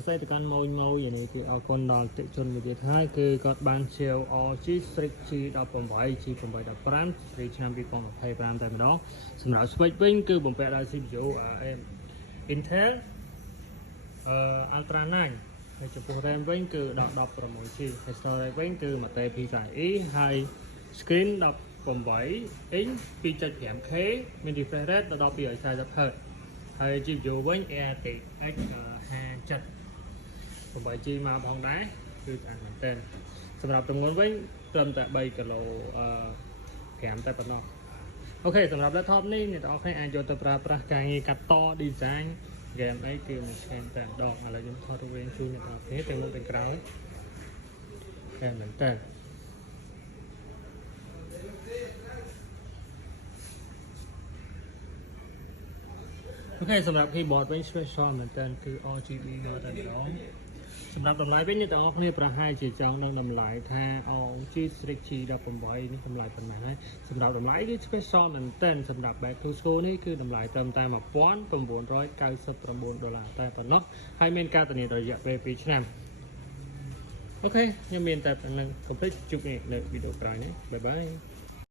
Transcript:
សរសេរទៅកាន់ម៉ូយយ៉ាងនេះគឺអរគុណដល់តិជនមួយទៀតហើយគឺគាត់បានជាវ RG Strix G18 G815 ស្រីឆ្នាំ2025តែម្ដងសម្រាប់ switch វិញគឺបំពាក់ដោយ CPU Intel Ultra 9 ហើយចំពោះ RAM វិញគឺដល់ 16GB ហើយ storage វិញគឺ Mate PCIe ហើយ screen 18 inch 2.5K មាន refresh rate ដល់ 1240Hz ហើយ GPU វិញ RTX 57 8G មកផងដែរគឺស្អាតមែនទែនសម្រាប់ទម្ងន់វិញត្រឹមតែ3គីឡូ5តែប៉ុណ្ណោះអូខេសម្រាប់ laptop នេះអ្នកទាំងអស់គ្នាអាចយកទៅប្រើប្រាស់ការងារកាត់ត design game អីគឺមិនឆ្ងាញ់តែម្ដងឥឡូវខ្ញុំថតរូបវិញជូនអ្នកទាំងអស់គ្នាទាំងមុខទាំងក្រោយតែមែនទែនអូខេសម្រាប់ keyboard វិញ special មែនទែនគឺ RGB មកតែម្ដងសម្រាប់តម្លៃវិញអ្នកទាំងអស់គ្នាប្រហែលជាចង់នឹងតម្លៃថា RG Strix G18 នេះតម្លៃប៉ុន្មានហើយសម្រាប់តម្លៃគឺ special មែនទែនសម្រាប់ back to school នេះគឺតម្លៃត្រឹមតែ$1999តែប៉ុណ្ណោះហើយមានការធានារយៈពេល2ឆ្នាំអូខេខ្ញុំមានតែប៉ុណ្្នឹងកុំភ្លេចជួបគ្នានៅវីដេអូក្រោយនេះបាយបាយ